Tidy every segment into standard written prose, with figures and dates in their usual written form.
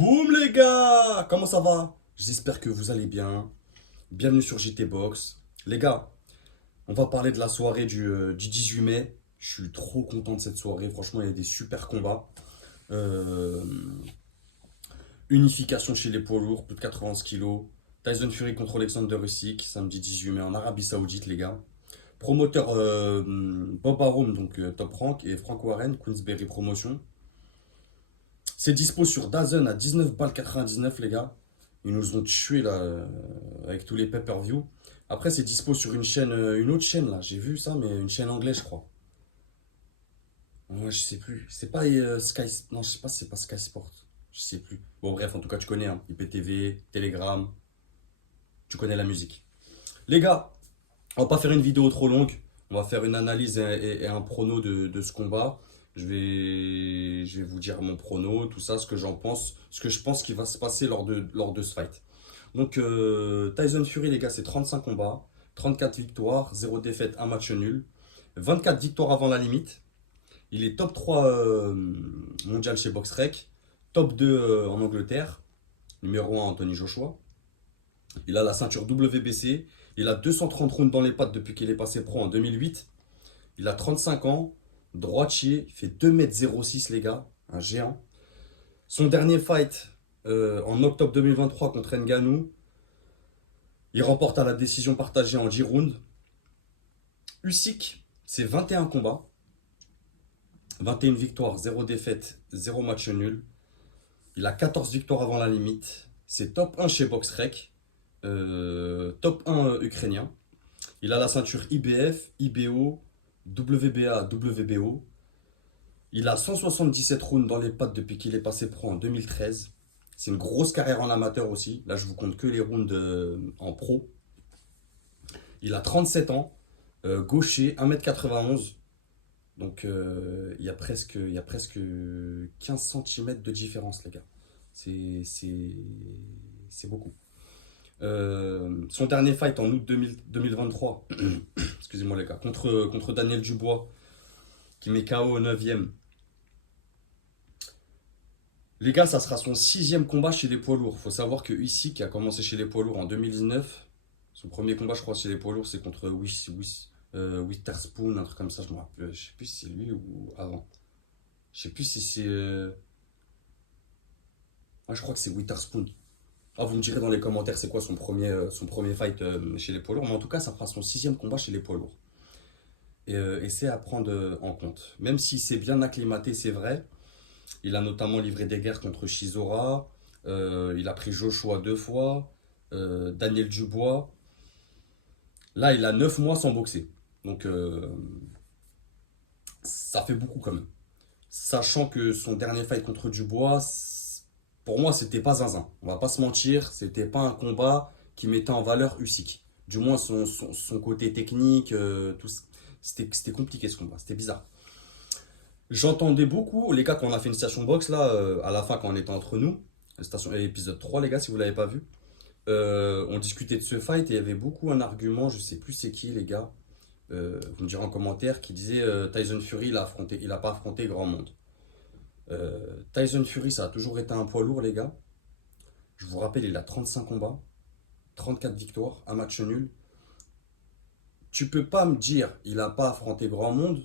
Boum les gars, comment ça va? J'espère que vous allez bien. Bienvenue sur JT Box. Les gars, on va parler de la soirée du 18 mai. Je suis trop content de cette soirée. Franchement, il y a des super combats. Euh, Unification chez les poids lourds, plus de 91 kilos. Tyson Fury contre Alexander Usyk, samedi 18 mai en Arabie Saoudite, les gars. Promoteur Bob Arum, donc Top Rank, et Frank Warren, Queensberry Promotion. C'est dispo sur DAZN à 19 balles 99, les gars. Ils nous ont tués là avec tous les pay-per-view. Après, c'est dispo sur une chaîne, une autre chaîne là. J'ai vu ça, mais une chaîne anglaise, je crois. Ouais, je sais plus. C'est pas Sky. Non, je sais pas si c'est pas Sky Sport. Je sais plus. Bon, bref, en tout cas, tu connais, hein. IPTV, Telegram. Tu connais la musique. Les gars, on va pas faire une vidéo trop longue. On va faire une analyse et un prono de ce combat. Je vais vous dire mon prono, tout ça, ce que j'en pense, ce que je pense qu'il va se passer lors de ce fight. Donc, Tyson Fury, les gars, c'est 35 combats, 34 victoires, 0 défaite, 1 match nul, 24 victoires avant la limite. Il est top 3 mondial chez BoxRec, top 2 en Angleterre, numéro 1 Anthony Joshua. Il a la ceinture WBC, il a 230 rounds dans les pattes depuis qu'il est passé pro en 2008. Il a 35 ans, droitier, il fait 2,06 m les gars, un géant. Son dernier fight en octobre 2023 contre Ngannou, il remporte à la décision partagée en 10 rounds. Usyk, c'est 21 combats, 21 victoires, 0 défaite, 0 match nul. Il a 14 victoires avant la limite. C'est top 1 chez BoxRec, top 1 ukrainien. Il a la ceinture IBF, IBO, WBA, WBO. Il a 177 rounds dans les pattes depuis qu'il est passé pro en 2013. C'est une grosse carrière en amateur aussi. Là, je vous compte que les rounds en pro. Il a 37 ans, gaucher, 1,91 m. Donc, il y a presque 15 cm de différence, les gars. C'est beaucoup. Son dernier fight en août 2023, excusez-moi les gars, contre Daniel Dubois, qui met KO au 9e. Les gars, ça sera son 6e combat chez les poids lourds. Faut savoir que Usyk a commencé chez les poids lourds en 2019. Son premier combat, je crois, chez les poids lourds, c'est contre Witherspoon, un truc comme ça, je me rappelle. Je sais plus si c'est lui ou avant. Je sais plus si c'est. Ah, je crois que c'est Witherspoon. Ah, vous me direz dans les commentaires c'est quoi son premier fight chez les poids lourds. Mais en tout cas, ça fera son 6e combat chez les poids lourds. Et c'est à prendre en compte. Même s'il s'est bien acclimaté, c'est vrai. Il a notamment livré des guerres contre Chisora. Il a pris Joshua 2 fois. Daniel Dubois. Là, il a 9 mois sans boxer. Donc, ça fait beaucoup quand même. Sachant que son dernier fight contre Dubois, pour moi, c'était pas zinzin. On va pas se mentir, c'était pas un combat qui mettait en valeur Usyk. Du moins, son côté technique, tout, c'était compliqué ce combat, c'était bizarre. J'entendais beaucoup, les gars, quand on a fait une station box, là, à la fin, quand on était entre nous, station, épisode 3 les gars, si vous l'avez pas vu, on discutait de ce fight et il y avait beaucoup un argument, je sais plus c'est qui, les gars, vous me direz en commentaire, qui disait Tyson Fury, il a pas affronté grand monde. Tyson Fury, ça a toujours été un poids lourd, les gars. Je vous rappelle, il a 35 combats, 34 victoires, un match nul. Tu peux pas me dire il a pas affronté grand monde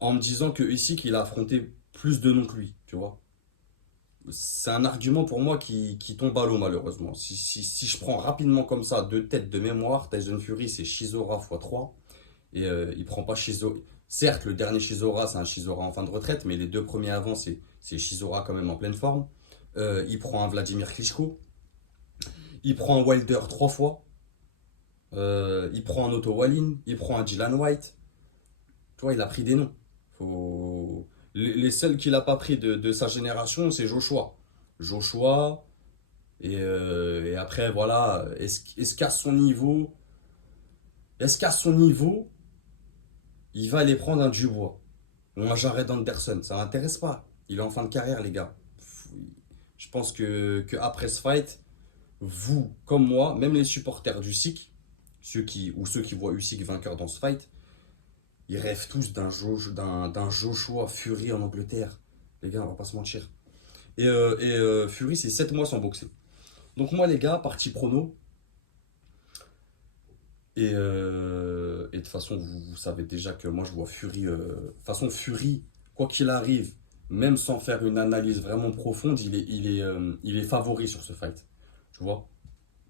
en me disant que ici qu'il a affronté plus de noms que lui, tu vois. C'est un argument pour moi qui tombe à l'eau malheureusement. Si je prends rapidement comme ça, deux têtes de mémoire, Tyson Fury c'est Chisora x3 et il prend pas Chisora. Certes, le dernier Chisora c'est un Chisora en fin de retraite, mais les deux premiers avant c'est Chisora quand même en pleine forme. Il prend un Vladimir Klitschko, il prend un Wilder 3 fois, il prend un Otto Wallin, il prend un Dylan White. Tu vois, il a pris des noms. Les seuls qu'il n'a pas pris de sa génération, c'est Joshua. Joshua, et après, voilà, est-ce qu'à son niveau, il va aller prendre un Dubois ou un Jared Anderson? Ça l'intéresse pas. Il est en fin de carrière, les gars. Je pense que après ce fight, vous, comme moi, même les supporters du SIC, ceux qui voient Usyk vainqueur dans ce fight, ils rêvent tous d'un Joshua Fury en Angleterre. Les gars, on va pas se mentir. Fury, c'est 7 mois sans boxer. Donc moi, les gars, partie prono. Et de toute façon, vous savez déjà que moi, je vois Fury. De toute façon, Fury, quoi qu'il arrive, même sans faire une analyse vraiment profonde, il est favori sur ce fight. Tu vois?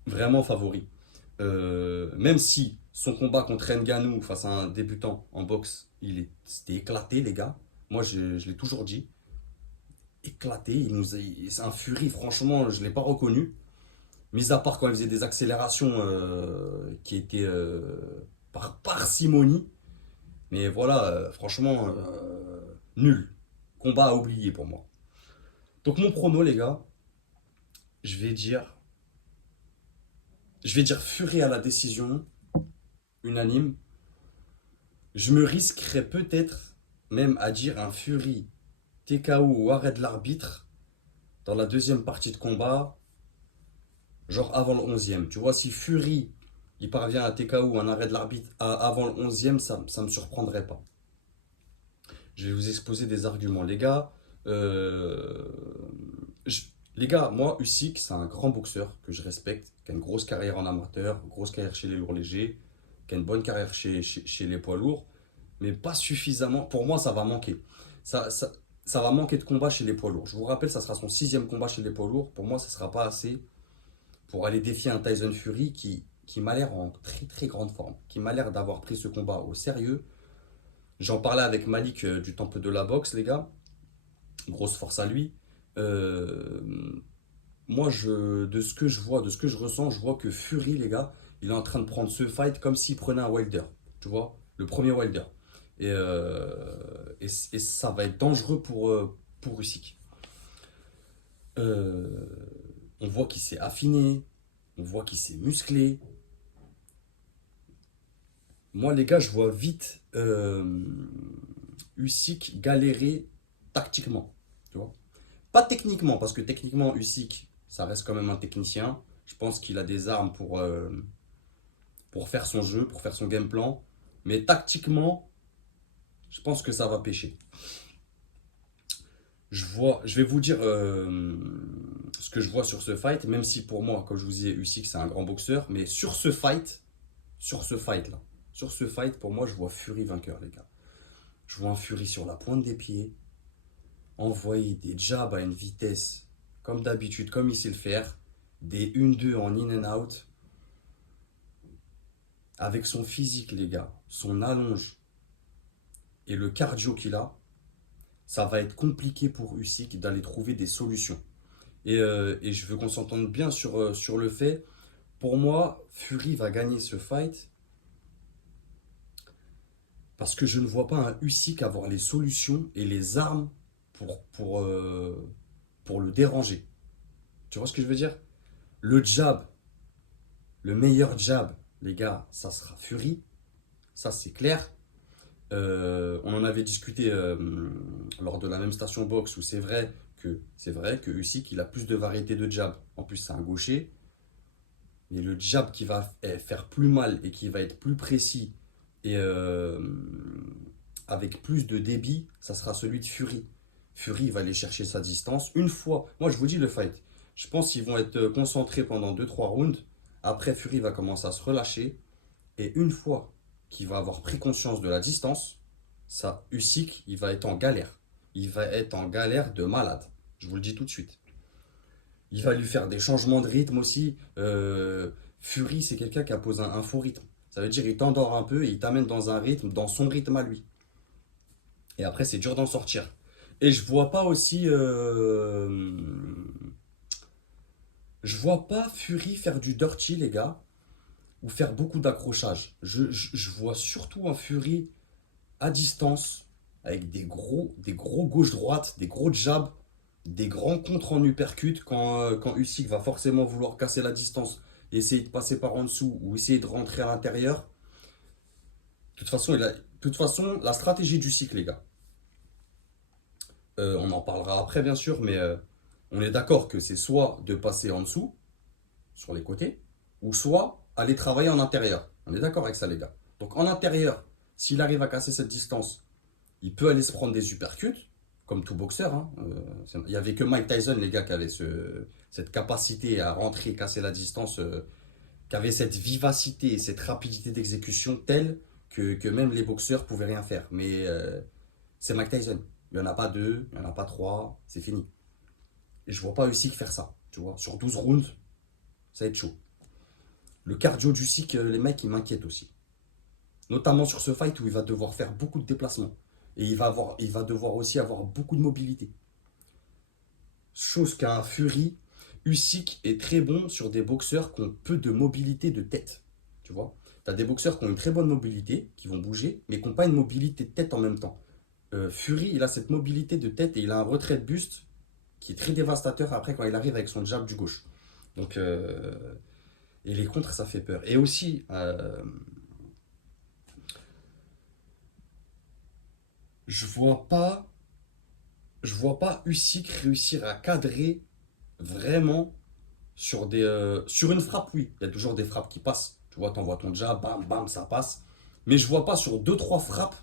Vraiment favori. Même si son combat contre Ngannou face à un débutant en boxe, c'était éclaté, les gars. Moi, je l'ai toujours dit. Éclaté. C'est un Fury, franchement, je ne l'ai pas reconnu. Mis à part quand il faisait des accélérations qui étaient par parcimonie. Mais voilà, franchement, nul. Combat à oublier pour moi. Donc mon prono, les gars, je vais dire, je vais dire Fury à la décision, unanime. Je me risquerais peut-être même à dire un Fury TKO ou arrêt de l'arbitre dans la deuxième partie de combat, genre avant le 11e. Tu vois, si Fury il parvient à TKO ou un arrêt de l'arbitre avant le 11e, ça ne me surprendrait pas. Je vais vous exposer des arguments. Les gars, euh, je- les gars, moi, Usyk, c'est un grand boxeur que je respecte, qui a une grosse carrière en amateur, une grosse carrière chez les lourds légers, qui a une bonne carrière chez les poids lourds, mais pas suffisamment. Pour moi, ça va manquer. Ça, ça, ça va manquer de combat chez les poids lourds. Je vous rappelle, ça sera son 6e combat chez les poids lourds. Pour moi, ça ne sera pas assez pour aller défier un Tyson Fury qui m'a l'air en très très grande forme, qui m'a l'air d'avoir pris ce combat au sérieux. J'en parlais avec Malik du Temple de la Boxe, les gars. Grosse force à lui. Euh, Moi, de ce que je vois, de ce que je ressens, je vois que Fury, les gars, il est en train de prendre ce fight comme s'il prenait un Wilder. Tu vois, le premier Wilder. Et ça va être dangereux pour Usyk. Euh, on voit qu'il s'est affiné, on voit qu'il s'est musclé. Moi, les gars, je vois vite Usyk galérer tactiquement. Tu vois? Pas techniquement, parce que techniquement, Usyk, ça reste quand même un technicien. Je pense qu'il a des armes pour faire son jeu, pour faire son game plan. Mais tactiquement, je pense que ça va pêcher. Je vais vous dire ce que je vois sur ce fight, même si pour moi, comme je vous disais, Usyk, c'est un grand boxeur. Mais sur ce fight là, sur ce fight, pour moi, je vois Fury vainqueur, les gars. Je vois un Fury sur la pointe des pieds, envoyer des jabs à une vitesse, comme d'habitude, comme il sait le faire, des 1-2 en in and out, avec son physique, les gars, son allonge et le cardio qu'il a, ça va être compliqué pour Usyk d'aller trouver des solutions. Et je veux qu'on s'entende bien sur le fait, pour moi, Fury va gagner ce fight parce que je ne vois pas un Usyk avoir les solutions et les armes pour le déranger. Tu vois ce que je veux dire? Le jab, le meilleur jab, les gars, ça sera Fury. Ça, c'est clair. On en avait discuté lors de la même station box où c'est vrai que Usyk il a plus de variété de jab. En plus, c'est un gaucher. Mais le jab qui va faire plus mal et qui va être plus précis et avec plus de débit, ça sera celui de Fury. Fury va aller chercher sa distance. Une fois, moi je vous dis le fight, je pense qu'ils vont être concentrés pendant 2-3 rounds. Après, Fury va commencer à se relâcher. Et une fois qu'il va avoir pris conscience de la distance, ça, Usyk, il va être en galère. Il va être en galère de malade. Je vous le dis tout de suite. Il va lui faire des changements de rythme aussi. Fury, c'est quelqu'un qui a posé un faux rythme. Ça veut dire qu'il t'endort un peu et il t'amène dans un rythme, dans son rythme à lui. Et après, c'est dur d'en sortir. Et je vois pas Fury faire du dirty, les gars, ou faire beaucoup d'accrochage. Je vois surtout un Fury à distance, avec des gros gauche-droite, des gros jabs, des grands contres en uppercut quand Usyk va forcément vouloir casser la distance et essayer de passer par en dessous ou essayer de rentrer à l'intérieur. De toute façon, la stratégie d'Usyk, les gars, on en parlera après bien sûr, mais on est d'accord que c'est soit de passer en dessous, sur les côtés, ou soit aller travailler en intérieur. On est d'accord avec ça, les gars. Donc en intérieur, s'il arrive à casser cette distance, il peut aller se prendre des uppercuts. comme tout boxeur. Hein. Il n'y avait que Mike Tyson, les gars, qui avait cette capacité à rentrer et casser la distance, qui avait cette vivacité et cette rapidité d'exécution telle que même les boxeurs pouvaient rien faire. Mais c'est Mike Tyson. Il n'y en a pas deux, il n'y en a pas trois, c'est fini. Et je vois pas Usyk faire ça, tu vois. Sur 12 rounds, ça va être chaud. Le cardio d'Usyk, les mecs, ils m'inquiètent aussi. Notamment sur ce fight où il va devoir faire beaucoup de déplacements. Et il va devoir aussi avoir beaucoup de mobilité. Chose qu'un Fury, Usyk est très bon sur des boxeurs qui ont peu de mobilité de tête. Tu vois. Tu as des boxeurs qui ont une très bonne mobilité, qui vont bouger, mais qui n'ont pas une mobilité de tête en même temps. Fury, il a cette mobilité de tête et il a un retrait de buste qui est très dévastateur après quand il arrive avec son jab du gauche. Donc, et les contres, ça fait peur. Et aussi, je vois pas, je vois pas Usyk réussir à cadrer vraiment sur une frappe, oui. Il y a toujours des frappes qui passent. Tu vois, t'envoies ton jab, bam, bam, ça passe. Mais je vois pas sur deux trois frappes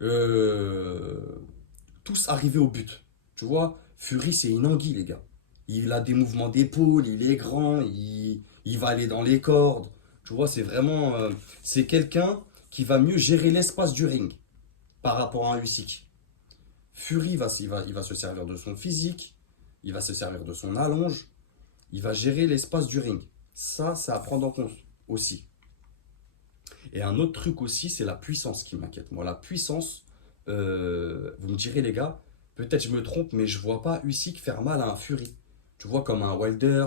euh, tous arriver au but. Tu vois, Fury, c'est une anguille, les gars. Il a des mouvements d'épaule, il est grand, il va aller dans les cordes. Tu vois, c'est vraiment. C'est quelqu'un qui va mieux gérer l'espace du ring par rapport à un Usyk. Fury, il va se servir de son physique, il va se servir de son allonge, il va gérer l'espace du ring. Ça, c'est à prendre en compte aussi. Et un autre truc aussi, c'est la puissance qui m'inquiète. Moi, la puissance, vous me direz les gars, peut-être je me trompe, mais je vois pas Usyk faire mal à un Fury. Tu vois, comme un Wilder.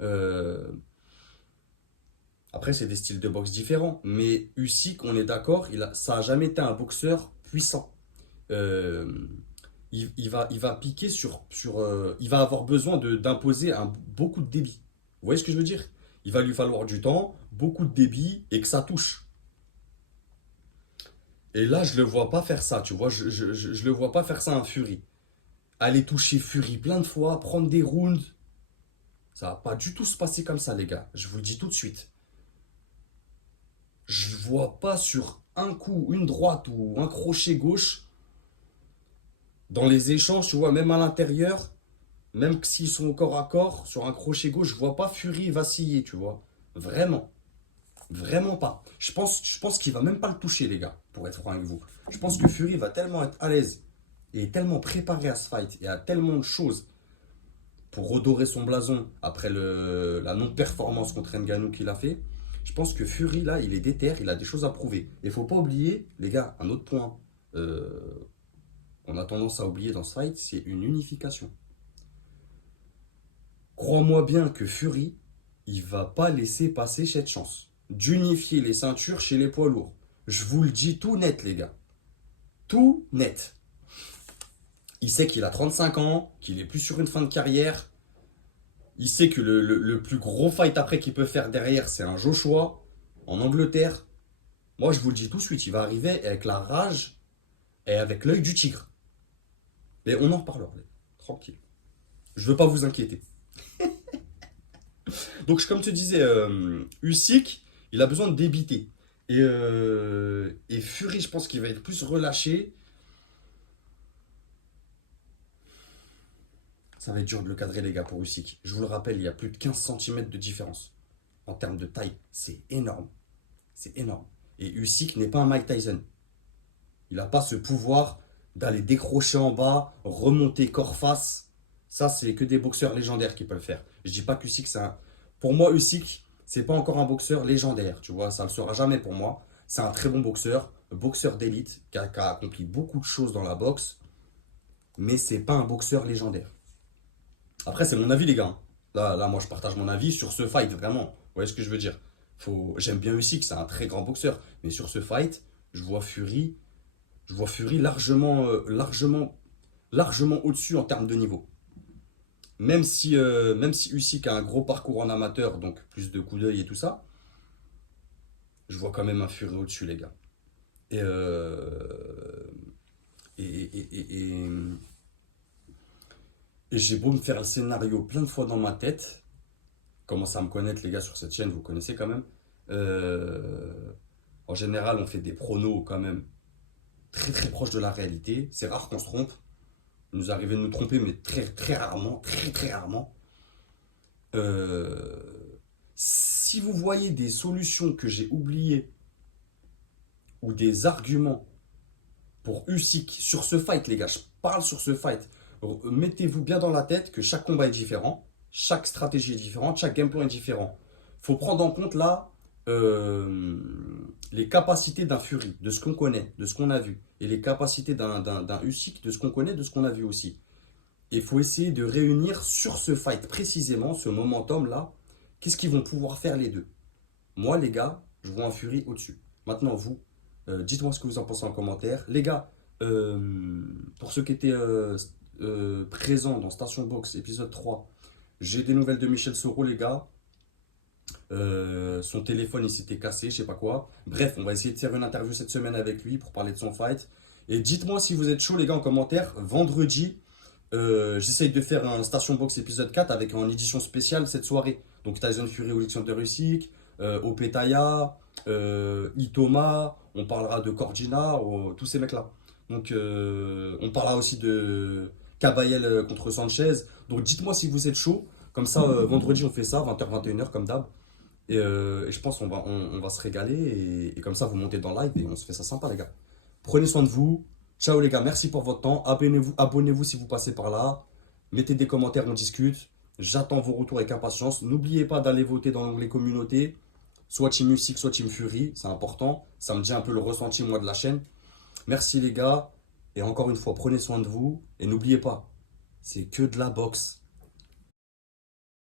euh, Après, c'est des styles de boxe différents. Mais Usyk, on est d'accord, ça a jamais été un boxeur puissant. Euh, il va piquer il va avoir besoin d'imposer beaucoup de débit. Vous voyez ce que je veux dire? Il va lui falloir du temps, beaucoup de débit et que ça touche. Et là, je le vois pas faire ça, tu vois. Je le vois pas faire ça à un Fury. Aller toucher Fury plein de fois, prendre des rounds. Ça va pas du tout se passer comme ça, les gars. Je vous le dis tout de suite. Je vois pas sur un coup, une droite ou un crochet gauche, dans les échanges, tu vois, même à l'intérieur, même s'ils sont au corps à corps, sur un crochet gauche, je vois pas Fury vaciller, tu vois. Vraiment. Vraiment pas. Je pense qu'il va même pas le toucher, les gars, pour être franc avec vous. Je pense que Fury va tellement être à l'aise et tellement préparé à ce fight et a tellement de choses pour redorer son blason après la non-performance contre Ngannou qu'il a fait. Je pense que Fury, là, il est déter, il a des choses à prouver. Et il faut pas oublier, les gars, un autre point on a tendance à oublier dans ce fight, c'est une unification. Crois-moi bien que Fury, il va pas laisser passer cette chance d'unifier les ceintures chez les poids lourds. Je vous le dis tout net, les gars. Tout net. Il sait qu'il a 35 ans, qu'il est plus sur une fin de carrière. Il sait que le plus gros fight après qu'il peut faire derrière, c'est un Joshua en Angleterre. Moi, je vous le dis tout de suite, il va arriver avec la rage et avec l'œil du tigre. Mais on en reparlera, tranquille. Je veux pas vous inquiéter. Donc, comme je te disais, Usyk, il a besoin de débiter. Et Fury, je pense qu'il va être plus relâché. Ça va être dur de le cadrer, les gars, pour Usyk. Je vous le rappelle, il y a plus de 15 centimètres de différence. En termes de taille, c'est énorme. C'est énorme. Et Usyk n'est pas un Mike Tyson. Il n'a pas ce pouvoir d'aller décrocher en bas, remonter corps face. Ça, c'est que des boxeurs légendaires qui peuvent le faire. Je dis pas qu'Usyk, c'est un. Pour moi, Usyk, c'est pas encore un boxeur légendaire. Tu vois, ça ne le sera jamais pour moi. C'est un très bon boxeur, boxeur d'élite, qui a accompli beaucoup de choses dans la boxe. Mais c'est pas un boxeur légendaire. Après, c'est mon avis, les gars. Hein. Là, moi, je partage mon avis sur ce fight, vraiment. Vous voyez ce que je veux dire? J'aime bien Usyk, c'est un très grand boxeur. Mais sur ce fight, je vois Fury, je vois Fury largement au-dessus en termes de niveau. Même si Usyk a un gros parcours en amateur, donc plus de coups d'œil et tout ça, je vois quand même un Fury au-dessus, les gars. Et, euh, et, et, et, et- et j'ai beau me faire le scénario plein de fois dans ma tête, commencez à me connaître, les gars, sur cette chaîne, vous connaissez quand même. Euh, En général, on fait des pronos quand même très très proches de la réalité. C'est rare qu'on se trompe. Il nous arrivait de nous tromper, mais très, très rarement. Très, très rarement. Euh, Si vous voyez des solutions que j'ai oubliées ou des arguments pour Usyk sur ce fight, les gars, je parle sur ce fight. Mettez-vous bien dans la tête que chaque combat est différent, chaque stratégie est différente, chaque game plan est différent. Faut prendre en compte là euh, les capacités d'un Fury, de ce qu'on connaît, de ce qu'on a vu, et les capacités d'un Usyk, de ce qu'on connaît, de ce qu'on a vu aussi. Et il faut essayer de réunir sur ce fight précisément, ce momentum là, qu'est-ce qu'ils vont pouvoir faire les deux. Moi, les gars, je vois un Fury au-dessus. Maintenant, vous, dites-moi ce que vous en pensez en commentaire. Les gars, pour ceux qui étaient présents dans Station Box, épisode 3, j'ai des nouvelles de Michel Soro, les gars. Son téléphone, il s'était cassé, je sais pas quoi. Bref, on va essayer de faire une interview cette semaine avec lui pour parler de son fight. Et dites-moi si vous êtes chaud, les gars, en commentaire. Vendredi, j'essaye de faire un Station Box épisode 4 avec en édition spéciale cette soirée. Donc Tyson Fury, Alexander Usyk, Opetaya, Itoma, on parlera de Cordina, tous ces mecs-là. Donc on parlera aussi de Kabayel contre Sanchez. Donc dites-moi si vous êtes chaud. Comme ça, vendredi, on fait ça, 20h, 21h comme d'hab. Et je pense qu'on va se régaler. Et comme ça, vous montez dans live et on se fait ça sympa, les gars. Prenez soin de vous. Ciao, les gars. Merci pour votre temps. Abonnez-vous si vous passez par là. Mettez des commentaires, on discute. J'attends vos retours avec impatience. N'oubliez pas d'aller voter dans l'onglet communauté. Soit Team Music, soit Team Fury. C'est important. Ça me dit un peu le ressenti, moi, de la chaîne. Merci, les gars. Et encore une fois, prenez soin de vous. Et n'oubliez pas, c'est que de la boxe.